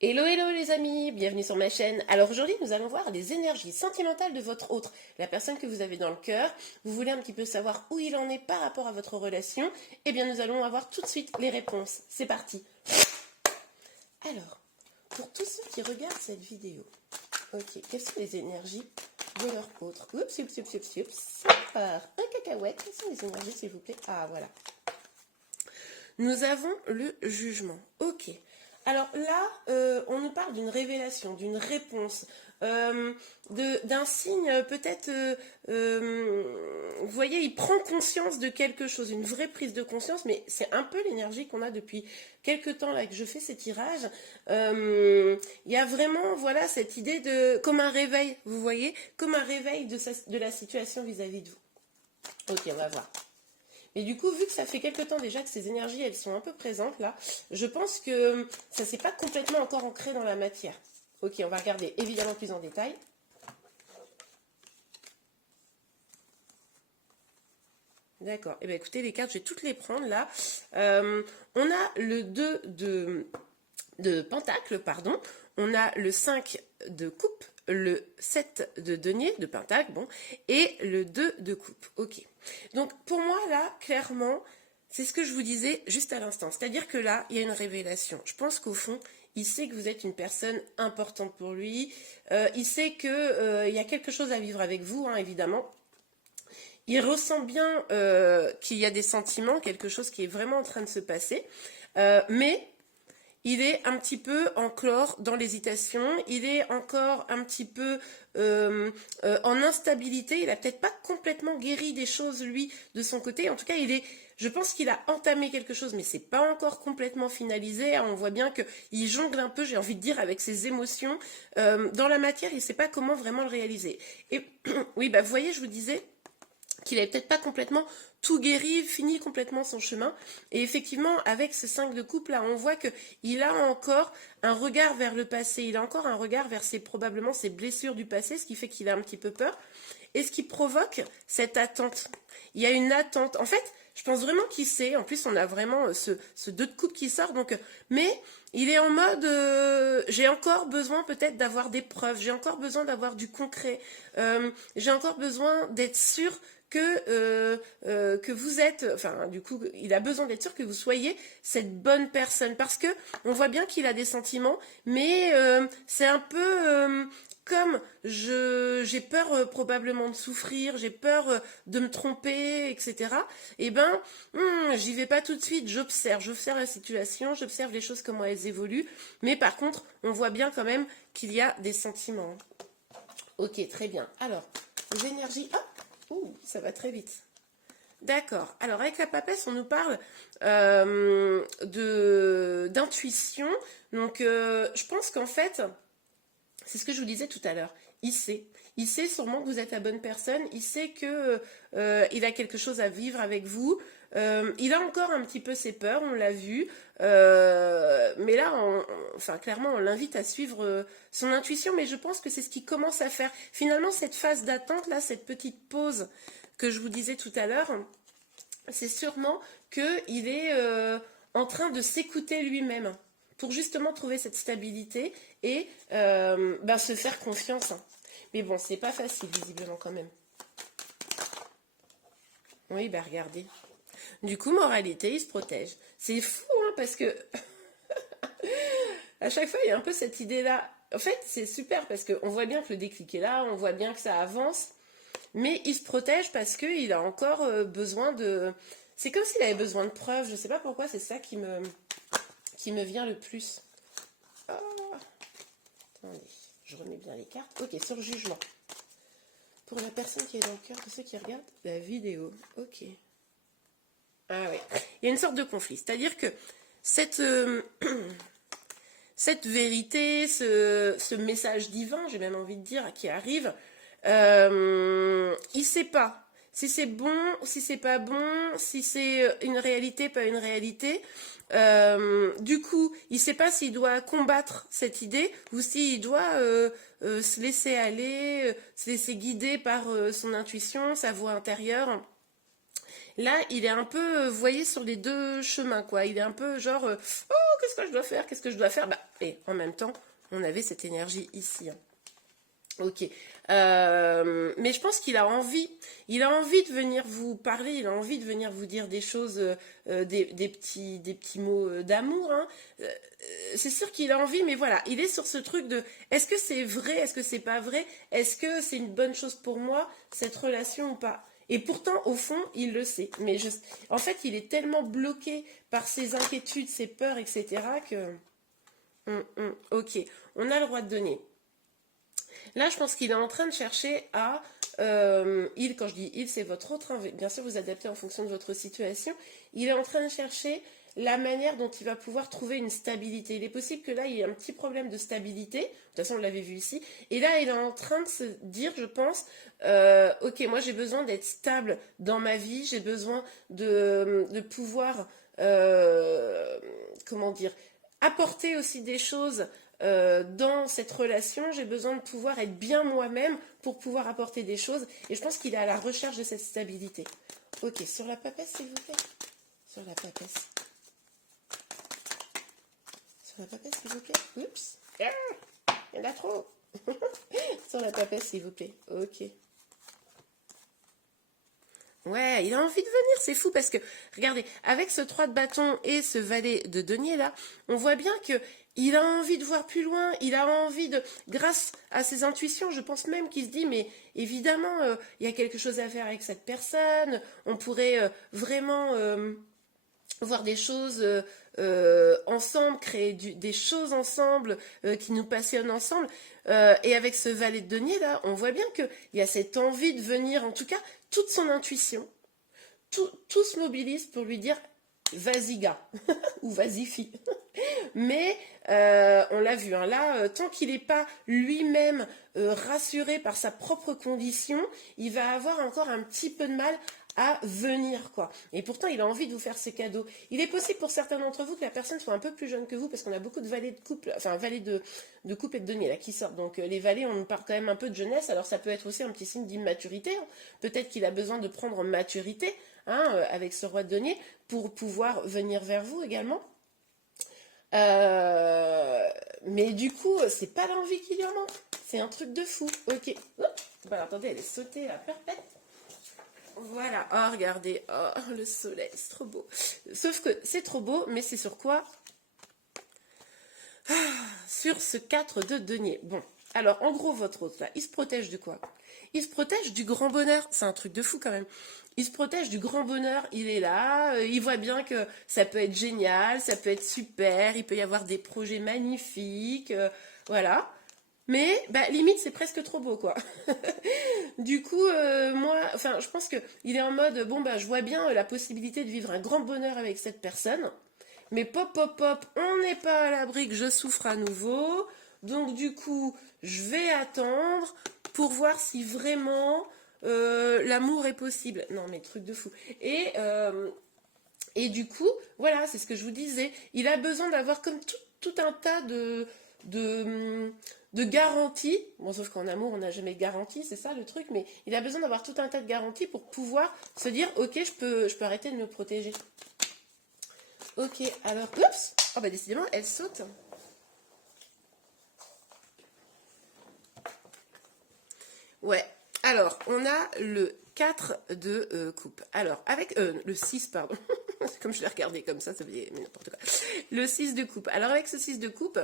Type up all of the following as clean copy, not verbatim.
Hello, hello les amis, bienvenue sur ma chaîne. Alors aujourd'hui, nous allons voir les énergies sentimentales de votre autre, la personne que vous avez dans le cœur. Vous voulez un petit peu savoir où il en est par rapport à votre relation? Eh bien, nous allons avoir tout de suite les réponses. C'est parti. Alors, pour tous ceux qui regardent cette vidéo, ok, quelles sont les énergies de leur autre? Oups, oups, oups, oups, oups. Ça part un cacahuète. Quelles sont les énergies, s'il vous plaît? Ah, voilà. Nous avons le jugement. Ok. Alors là, on nous parle d'une révélation, d'une réponse, d'un signe peut-être, vous voyez, il prend conscience de quelque chose, une vraie prise de conscience, mais c'est un peu l'énergie qu'on a depuis quelque temps là que je fais ces tirages. Il y a vraiment, voilà, cette idée de, comme un réveil, vous voyez, comme un réveil de la situation vis-à-vis de vous. Ok, on va voir. Et du coup, vu que ça fait quelque temps déjà que ces énergies, elles sont un peu présentes là, je pense que ça ne s'est pas complètement encore ancré dans la matière. Ok, on va regarder évidemment plus en détail. D'accord. Eh bien, écoutez, les cartes, je vais toutes les prendre là. On a le 2 de pentacle, pardon. On a le 5 de coupe, le 7 de denier, de pentacle, bon, et le 2 de coupe. Ok. Donc, pour moi, là, clairement, c'est ce que je vous disais juste à l'instant. C'est-à-dire que là, il y a une révélation. Je pense qu'au fond, il sait que vous êtes une personne importante pour lui. Il sait que, il y a quelque chose à vivre avec vous, hein, évidemment. Il ressent bien qu'il y a des sentiments, quelque chose qui est vraiment en train de se passer. Mais il est un petit peu encore dans l'hésitation, il est encore un petit peu en instabilité, il n'a peut-être pas complètement guéri des choses, lui, de son côté. En tout cas, je pense qu'il a entamé quelque chose, mais c'est pas encore complètement finalisé. On voit bien qu'il jongle un peu, j'ai envie de dire, avec ses émotions. Dans la matière, il ne sait pas comment vraiment le réaliser. Et oui, bah, vous voyez, je vous disais qu'il n'avait peut-être pas complètement tout guéri, fini complètement son chemin. Et effectivement, avec ce 5 de coupe là, on voit qu'il a encore un regard vers le passé, il a encore un regard vers probablement ses blessures du passé, ce qui fait qu'il a un petit peu peur. Et ce qui provoque cette attente. Il y a une attente. En fait, je pense vraiment qu'il sait. En plus, on a vraiment ce 2 de coupe qui sort. Donc, mais il est en mode, j'ai encore besoin peut-être d'avoir des preuves. J'ai encore besoin d'avoir du concret. J'ai encore besoin d'être sûr que vous êtes, enfin du coup il a besoin d'être sûr que vous soyez cette bonne personne, parce que on voit bien qu'il a des sentiments, mais c'est un peu comme j'ai peur probablement de souffrir, j'ai peur de me tromper, etc. Et ben, j'y vais pas tout de suite, j'observe la situation, j'observe les choses, comment elles évoluent, mais par contre on voit bien quand même qu'il y a des sentiments. Ok, très bien. Alors, les énergies, hop. Ouh, ça va très vite. D'accord. Alors, avec la papesse, on nous parle d'intuition. Donc, je pense qu'en fait, c'est ce que je vous disais tout à l'heure. Il sait. Il sait sûrement que vous êtes la bonne personne. Il sait que il a quelque chose à vivre avec vous. Il a encore un petit peu ses peurs, on l'a vu. Mais là, enfin, clairement, on l'invite à suivre son intuition. Mais je pense que c'est ce qu'il commence à faire. Finalement, cette phase d'attente, là, cette petite pause que je vous disais tout à l'heure, c'est sûrement qu'il est en train de s'écouter lui-même pour justement trouver cette stabilité et ben, se faire confiance. Mais bon, c'est pas facile visiblement quand même. Oui, bah regardez. Du coup, moralité, il se protège. C'est fou, hein, parce que à chaque fois, il y a un peu cette idée-là. En fait, c'est super parce qu'on voit bien que le déclic est là, on voit bien que ça avance, mais il se protège parce qu'il a encore besoin de... C'est comme s'il avait besoin de preuves, je ne sais pas pourquoi, c'est ça qui me vient le plus. Ah, attendez, je remets bien les cartes. Ok, sur le jugement. Pour la personne qui est dans le cœur de ceux qui regardent la vidéo. Ok. Ah oui. Il y a une sorte de conflit. C'est-à-dire que cette, cette vérité, ce message divin, j'ai même envie de dire, qui arrive, il ne sait pas si c'est bon, si c'est pas bon, si c'est une réalité, pas une réalité. Du coup, il ne sait pas s'il doit combattre cette idée ou s'il doit se laisser aller, se laisser guider par son intuition, sa voix intérieure. Là, il est un peu, vous voyez, sur les deux chemins, quoi. Il est un peu genre, oh, qu'est-ce que je dois faire? Qu'est-ce que je dois faire? Bah, et en même temps, on avait cette énergie ici, hein. Ok. Mais je pense qu'il a envie. Il a envie de venir vous parler. Il a envie de venir vous dire des choses, des petits mots d'amour, hein. C'est sûr qu'il a envie, mais voilà, il est sur ce truc de est-ce que c'est vrai, est-ce que c'est pas vrai, est-ce que c'est une bonne chose pour moi, cette relation ou pas. Et pourtant, au fond, il le sait. Mais en fait, il est tellement bloqué par ses inquiétudes, ses peurs, etc. que... ok, on a le droit de donner. Là, je pense qu'il est en train de chercher à... il, quand je dis il, c'est votre autre, hein, bien sûr, vous adaptez en fonction de votre situation. Il est en train de chercher la manière dont il va pouvoir trouver une stabilité. Il est possible que là, il y ait un petit problème de stabilité. De toute façon, on l'avait vu ici. Et là, il est en train de se dire, je pense, ok, moi, j'ai besoin d'être stable dans ma vie. J'ai besoin de pouvoir, comment dire, apporter aussi des choses dans cette relation. J'ai besoin de pouvoir être bien moi-même pour pouvoir apporter des choses. Et je pense qu'il est à la recherche de cette stabilité. Ok, sur la papesse, s'il vous plaît. Sur la papesse. Sur la papesse, s'il vous plaît. Oups. Ah, il y en a trop. Sur la papesse, s'il vous plaît. Ok. Ouais, il a envie de venir, c'est fou parce que, regardez, avec ce 3 de bâton et ce valet de denier là, on voit bien que il a envie de voir plus loin, il a envie de, grâce à ses intuitions, je pense même qu'il se dit, mais évidemment, il y a quelque chose à faire avec cette personne, on pourrait vraiment voir des choses ensemble, créer des choses ensemble qui nous passionnent ensemble. Et avec ce valet de denier là, on voit bien qu'il y a cette envie de venir, en tout cas, toute son intuition, tout se mobilise pour lui dire vas-y gars, ou vas-y fille. Mais on l'a vu, hein, là, tant qu'il n'est pas lui-même rassuré par sa propre condition, il va avoir encore un petit peu de mal à venir, quoi. Et pourtant, il a envie de vous faire ce cadeau. Il est possible pour certains d'entre vous que la personne soit un peu plus jeune que vous, parce qu'on a beaucoup de valets de couple, enfin valets de couple et de denier là qui sortent. Donc les valets, on parle quand même un peu de jeunesse. Alors ça peut être aussi un petit signe d'immaturité, hein. Peut-être qu'il a besoin de prendre en maturité, hein, avec ce roi de denier pour pouvoir venir vers vous également. Mais du coup, c'est pas l'envie qui lui en manque. C'est un truc de fou. Ok. Bah, attendez, elle est sautée à perpète. Voilà. Oh, regardez. Oh, le soleil, c'est trop beau. Sauf que c'est trop beau, mais c'est sur quoi? Sur ce 4 de denier. Bon. Alors, en gros, votre hôte, là, il se protège de quoi? Il se protège du grand bonheur. C'est un truc de fou quand même. Il se protège du grand bonheur. Il est là. Il voit bien que ça peut être génial, ça peut être super. Il peut y avoir des projets magnifiques. Voilà. Mais bah, limite, c'est presque trop beau, quoi. Du coup, moi, enfin, je pense que il est en mode bon bah, je vois bien la possibilité de vivre un grand bonheur avec cette personne. Mais pop, pop, pop, on n'est pas à l'abri que je souffre à nouveau. Donc du coup, je vais attendre pour voir si vraiment l'amour est possible. Non, mais truc de fou. Et du coup, voilà, c'est ce que je vous disais. Il a besoin d'avoir comme tout un tas de garanties. Bon, sauf qu'en amour, on n'a jamais de garantie, c'est ça le truc. Mais il a besoin d'avoir tout un tas de garanties pour pouvoir se dire, ok, je peux arrêter de me protéger. Ok, alors, oups. Oh bah décidément, elle saute. Ouais, alors, on a le 4 de coupe. Alors, avec le 6, pardon. Comme je l'ai regardé comme ça fait n'importe quoi. Le 6 de coupe. Alors, avec ce 6 de coupe,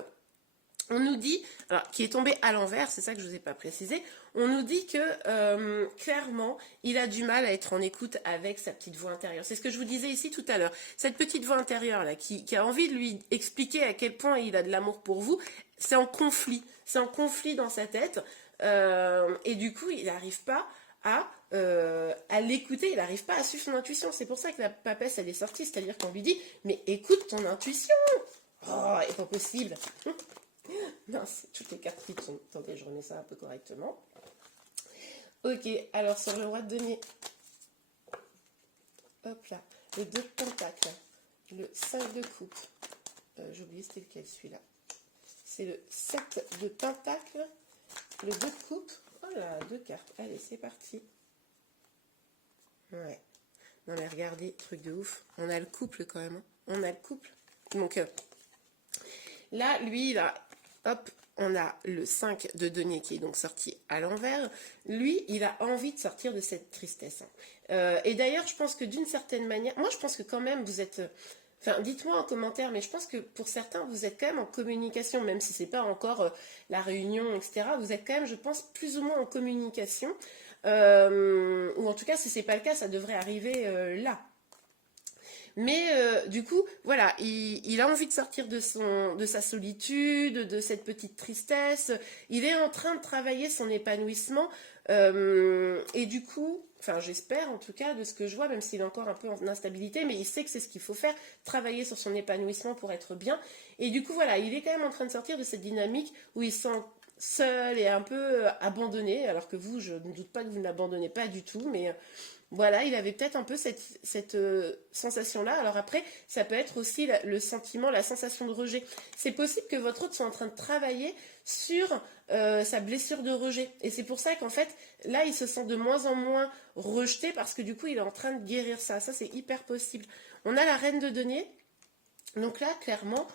on nous dit, alors qui est tombé à l'envers, c'est ça que je ne vous ai pas précisé, on nous dit que clairement, il a du mal à être en écoute avec sa petite voix intérieure. C'est ce que je vous disais ici tout à l'heure. Cette petite voix intérieure là, qui a envie de lui expliquer à quel point il a de l'amour pour vous, c'est en conflit. C'est en conflit dans sa tête. Et du coup, il n'arrive pas à l'écouter, il n'arrive pas à suivre son intuition. C'est pour ça que la papesse, elle est sortie. C'est-à-dire qu'on lui dit, mais écoute ton intuition. Oh, c'est pas possible. Non, c'est toutes les cartes qui tombent. Attendez, je remets ça un peu correctement. Ok, alors sur le roi de denier. Hop là. Le 2 de pentacle. Le 5 de coupe. J'ai oublié c'était lequel celui-là. C'est le 7 de pentacle. Le 2 de coupe. Oh là, 2 cartes. Allez, c'est parti. Ouais. Non mais regardez, truc de ouf. On a le couple quand même. Hein. On a le couple. Donc là, lui, là, hop, on a le 5 de denier qui est donc sorti à l'envers. Lui, il a envie de sortir de cette tristesse. Hein. Et d'ailleurs, je pense que d'une certaine manière, moi je pense que quand même vous êtes... Enfin, dites-moi en commentaire, mais je pense que pour certains, vous êtes quand même en communication, même si c'est pas encore la réunion, etc. Vous êtes quand même, je pense, plus ou moins en communication. Ou en tout cas, si c'est pas le cas, ça devrait arriver là. Mais du coup, voilà, il a envie de sortir de sa solitude, de cette petite tristesse. Il est en train de travailler son épanouissement. Et du coup, enfin j'espère en tout cas de ce que je vois, même s'il est encore un peu en instabilité, mais il sait que c'est ce qu'il faut faire, travailler sur son épanouissement pour être bien. Et du coup, voilà, il est quand même en train de sortir de cette dynamique où il se sent seul et un peu abandonné, alors que vous, je ne doute pas que vous ne l'abandonnez pas du tout, mais... Voilà, il avait peut-être un peu cette sensation-là. Alors après, ça peut être aussi le sentiment, la sensation de rejet. C'est possible que votre hôte soit en train de travailler sur sa blessure de rejet. Et c'est pour ça qu'en fait, là, il se sent de moins en moins rejeté parce que du coup, il est en train de guérir ça. Ça, c'est hyper possible. On a la reine de denier. Donc là, clairement...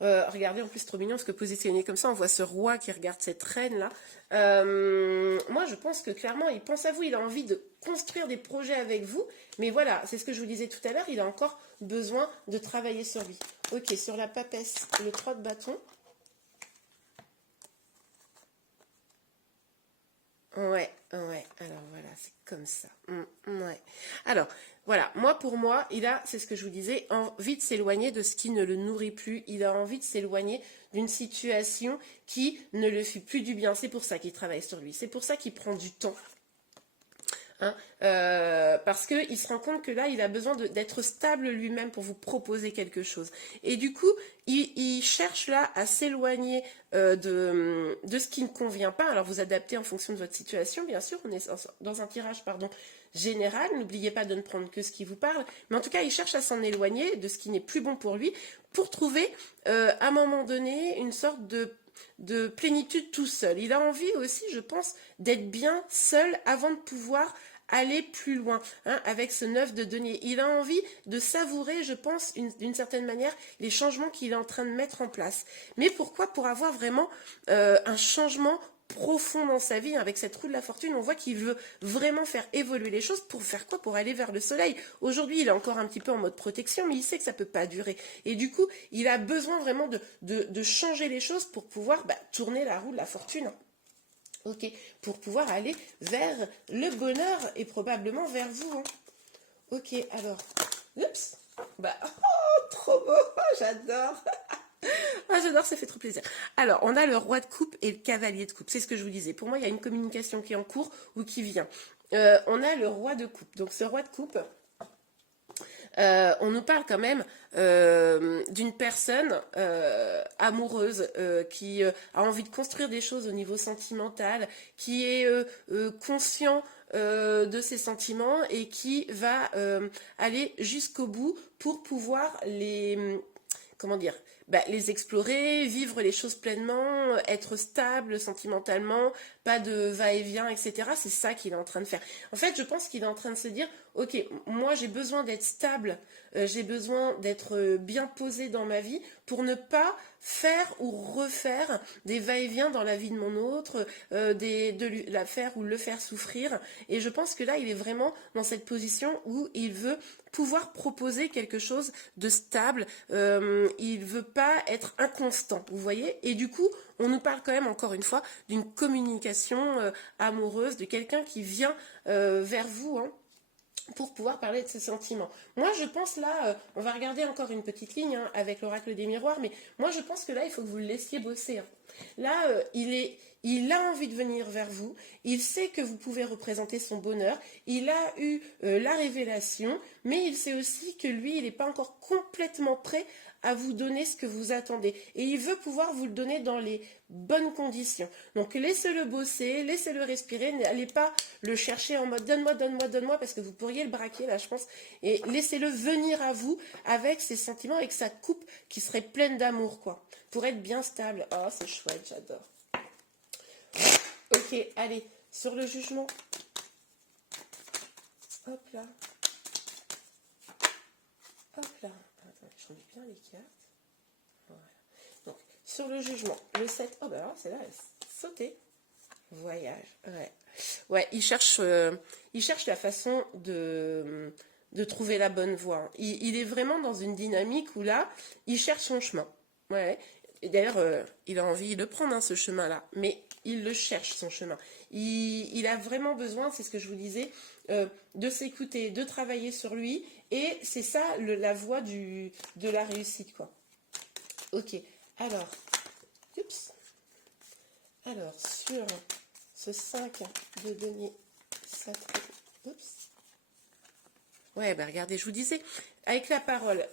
regardez, en plus, trop mignon, parce que positionné comme ça, on voit ce roi qui regarde cette reine-là. Moi, je pense que clairement, il pense à vous, il a envie de construire des projets avec vous. Mais voilà, c'est ce que je vous disais tout à l'heure, il a encore besoin de travailler sur lui. Ok, sur la papesse, le 3 de bâton. Ouais, alors voilà, c'est comme ça. Ouais. Alors, voilà, pour moi, il a, c'est ce que je vous disais, envie de s'éloigner de ce qui ne le nourrit plus. Il a envie de s'éloigner d'une situation qui ne le fait plus du bien. C'est pour ça qu'il travaille sur lui. C'est pour ça qu'il prend du temps. Hein, parce qu'il se rend compte que là, il a besoin d'être stable lui-même pour vous proposer quelque chose. Et du coup, il cherche là à s'éloigner de ce qui ne convient pas. Alors, vous adaptez en fonction de votre situation, bien sûr. On est dans un tirage, général. N'oubliez pas de ne prendre que ce qui vous parle. Mais en tout cas, il cherche à s'en éloigner de ce qui n'est plus bon pour lui pour trouver, à un moment donné, une sorte de plénitude tout seul. Il a envie aussi, je pense, d'être bien seul avant de pouvoir aller plus loin, hein, avec ce 9 de denier. Il a envie de savourer, je pense, d'une certaine manière, les changements qu'il est en train de mettre en place. Mais pourquoi? Pour avoir vraiment un changement profond dans sa vie, avec cette roue de la fortune, on voit qu'il veut vraiment faire évoluer les choses. Pour faire quoi? Pour aller vers le soleil. Aujourd'hui, il est encore un petit peu en mode protection, mais il sait que ça ne peut pas durer. Et du coup, il a besoin vraiment de changer les choses pour pouvoir tourner la roue de la fortune. Ok, pour pouvoir aller vers le bonheur et probablement vers vous. Hein. Ok, alors, oups, trop beau, j'adore. J'adore, ça fait trop plaisir. Alors, on a le roi de coupe et le cavalier de coupe. C'est ce que je vous disais. Pour moi, il y a une communication qui est en cours ou qui vient. On a le roi de coupe. Donc, ce roi de coupe, on nous parle quand même d'une personne amoureuse qui a envie de construire des choses au niveau sentimental, qui est conscient de ses sentiments et qui va aller jusqu'au bout pour pouvoir les explorer, vivre les choses pleinement, être stable sentimentalement, pas de va-et-vient, etc. C'est ça qu'il est en train de faire. En fait, je pense qu'il est en train de se dire, ok, moi j'ai besoin d'être stable, j'ai besoin d'être bien posé dans ma vie pour ne pas faire ou refaire des va-et-vient dans la vie de mon autre, de la faire ou le faire souffrir. Et je pense que là, il est vraiment dans cette position où il veut pouvoir proposer quelque chose de stable. Il veut pas être inconstant, vous voyez. Et du coup, on nous parle quand même encore une fois d'une communication amoureuse, de quelqu'un qui vient vers vous, hein, pour pouvoir parler de ses sentiments. Moi, je pense là, on va regarder encore une petite ligne hein, avec l'oracle des miroirs, mais moi, je pense que là, il faut que vous le laissiez bosser. Hein. Là, il a envie de venir vers vous, il sait que vous pouvez représenter son bonheur, il a eu la révélation, mais il sait aussi que lui, il n'est pas encore complètement prêt à vous donner ce que vous attendez. Et il veut pouvoir vous le donner dans les bonnes conditions. Donc laissez-le bosser, laissez-le respirer, n'allez pas le chercher en mode donne-moi, donne-moi, donne-moi, parce que vous pourriez le braquer là, je pense. Et laissez-le venir à vous avec ses sentiments, avec sa coupe qui serait pleine d'amour, quoi. Pour être bien stable. Oh, c'est chouette, j'adore. Ok, allez, sur le jugement. Hop là. hop là. Attends, je remets bien les cartes. Voilà. Donc, sur le jugement, le 7. Oh, bah alors, c'est là, sauter. Voyage. Ouais. Ouais, il cherche la façon de trouver la bonne voie. Il est vraiment dans une dynamique où là, il cherche son chemin. Ouais. Et d'ailleurs, il a envie de prendre ce chemin-là, mais il le cherche, son chemin. Il a vraiment besoin, c'est ce que je vous disais, de s'écouter, de travailler sur lui, et c'est ça la voie de la réussite, quoi. Ok, alors, oups. Alors, sur ce 5 de denier, ça... Oups. Ouais, bah regardez, je vous disais, avec la parole,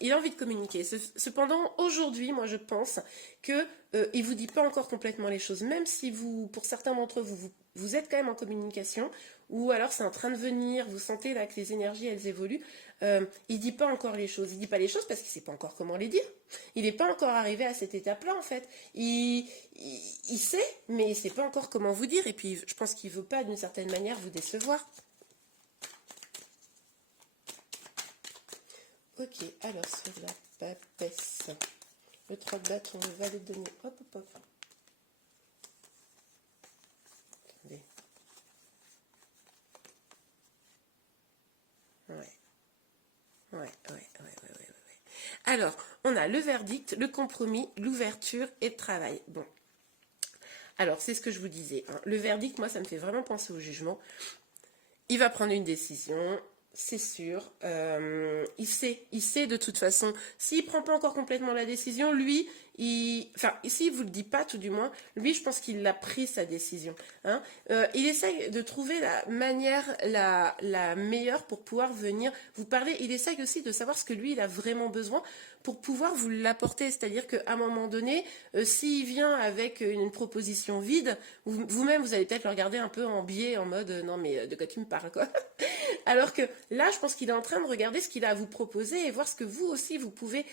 il a envie de communiquer. Cependant, aujourd'hui, moi, je pense que il vous dit pas encore complètement les choses, même si vous, pour certains d'entre vous, vous êtes quand même en communication, ou alors c'est en train de venir, vous sentez là que les énergies, elles évoluent. Il dit pas encore les choses. Il dit pas les choses parce qu'il sait pas encore comment les dire. Il n'est pas encore arrivé à cette étape-là, en fait. Il sait, mais il sait pas encore comment vous dire. Et puis, je pense qu'il veut pas, d'une certaine manière, vous décevoir. Ok, alors sur la papesse, le 3 de bâton, le valet de denier, hop, hop, hop. Attendez. Ouais. Alors, on a le verdict, le compromis, l'ouverture et le travail. Bon. Alors, c'est ce que je vous disais. Hein. Le verdict, moi, ça me fait vraiment penser au jugement. Il va prendre une décision. C'est sûr, il sait de toute façon, s'il ne prend pas encore complètement la décision, lui, enfin, s'il ne vous le dit pas tout du moins, lui, je pense qu'il a pris sa décision. Hein. Il essaye de trouver la manière la meilleure pour pouvoir venir vous parler. Il essaye aussi de savoir ce que lui, il a vraiment besoin pour pouvoir vous l'apporter. C'est-à-dire qu'à un moment donné, s'il vient avec une proposition vide, vous-même, vous allez peut-être le regarder un peu en biais, en mode « non mais de quoi tu me parles quoi ?» Alors que là, je pense qu'il est en train de regarder ce qu'il a à vous proposer et voir ce que vous aussi, vous pouvez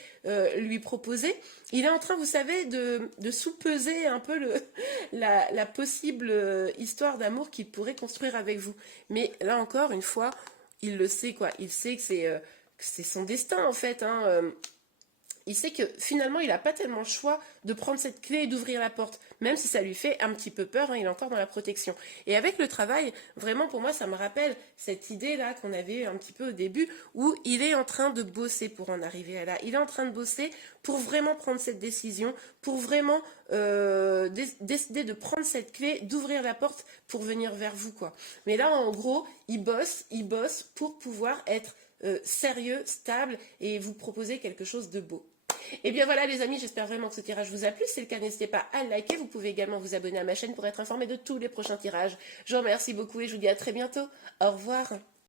lui proposer. Il est en train, vous savez, de sous-peser un peu la possible histoire d'amour qu'il pourrait construire avec vous. Mais là encore, une fois, il le sait, quoi. Il sait que c'est son destin, en fait, hein. Il sait que finalement, il n'a pas tellement le choix de prendre cette clé et d'ouvrir la porte, même si ça lui fait un petit peu peur, hein, il est encore dans la protection. Et avec le travail, vraiment pour moi, ça me rappelle cette idée-là qu'on avait un petit peu au début, où il est en train de bosser pour en arriver à là. Il est en train de bosser pour vraiment prendre cette décision, pour vraiment décider de prendre cette clé, d'ouvrir la porte pour venir vers vous, quoi. Mais là, en gros, il bosse pour pouvoir être sérieux, stable et vous proposer quelque chose de beau. Et bien voilà les amis, j'espère vraiment que ce tirage vous a plu. Si c'est le cas, n'hésitez pas à le liker. Vous pouvez également vous abonner à ma chaîne pour être informé de tous les prochains tirages. Je vous remercie beaucoup et je vous dis à très bientôt. Au revoir.